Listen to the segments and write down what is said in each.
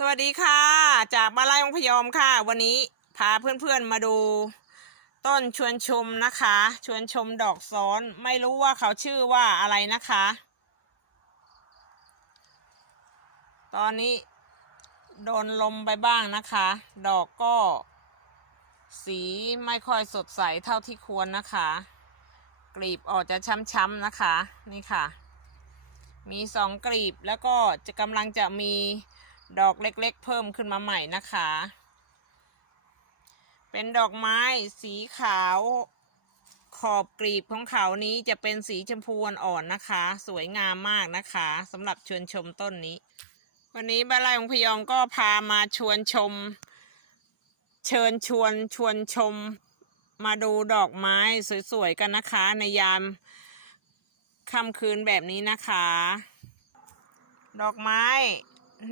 สวัสดีค่ะ จากบ้านไร่องพยอมค่ะ วันนี้พาเพื่อนๆมาดู ต้นชวนชมนะคะ ชวนชมดอกซ้อน ไม่รู้ว่าเขาชื่อว่าอะไรนะคะ ตอนนี้โดนลมไปบ้างนะคะ ดอกก็ สีไม่ค่อยสดใสเท่าที่ควรนะคะ กลีบออกจะช้ำๆนะคะ นี่ค่ะ มีสองกลีบแล้วก็จะกำลังจะมี ดอกเล็กๆ เพิ่มขึ้นมาใหม่นะคะ เป็นดอกไม้สีขาวขอบกลีบของเขานี้จะเป็นสีชมพูอ่อนๆนะคะ สวยงามมากนะคะสำหรับชวนชมต้นนี้ วันนี้บ้านไร่องพยอมก็พามาชวนชม เชิญชวนชวนชม มาดูดอกไม้สวยๆกันนะคะ ในยามค่ำคืนแบบนี้นะคะ ดอกไม้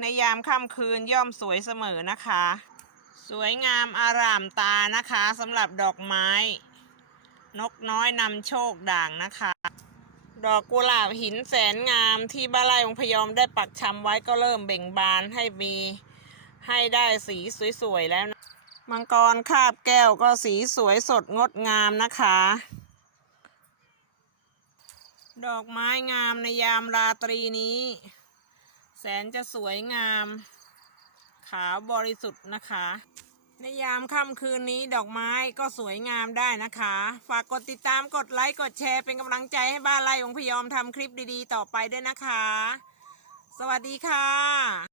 ในยามค่ำคืนย่อมสวยเสมอนะคะ สวยงามอารามตานะคะสำหรับดอกไม้ นกน้อยนำโชคด่างนะคะ ดอกกุหลาบหินแสนงามที่บ้านไร่องพยอมได้ปักชำไว้ก็เริ่มเบ่งบานให้มีให้ได้สีสวยๆแล้วนะมังกรคาบแก้วก็สีสวยสดงดงามนะคะ ดอกไม้งามในยามราตรีนี้ แสนจะสวยงาม ขาวบริสุทธิ์นะคะ ในยามค่ำคืนนี้ดอกไม้ก็สวยงามได้นะคะ ฝากกดติดตามกดไลค์กดแชร์เป็นกำลังใจให้บ้านไร่องพยอมทำคลิปดีๆ ต่อไปด้วยนะคะ สวัสดีค่ะ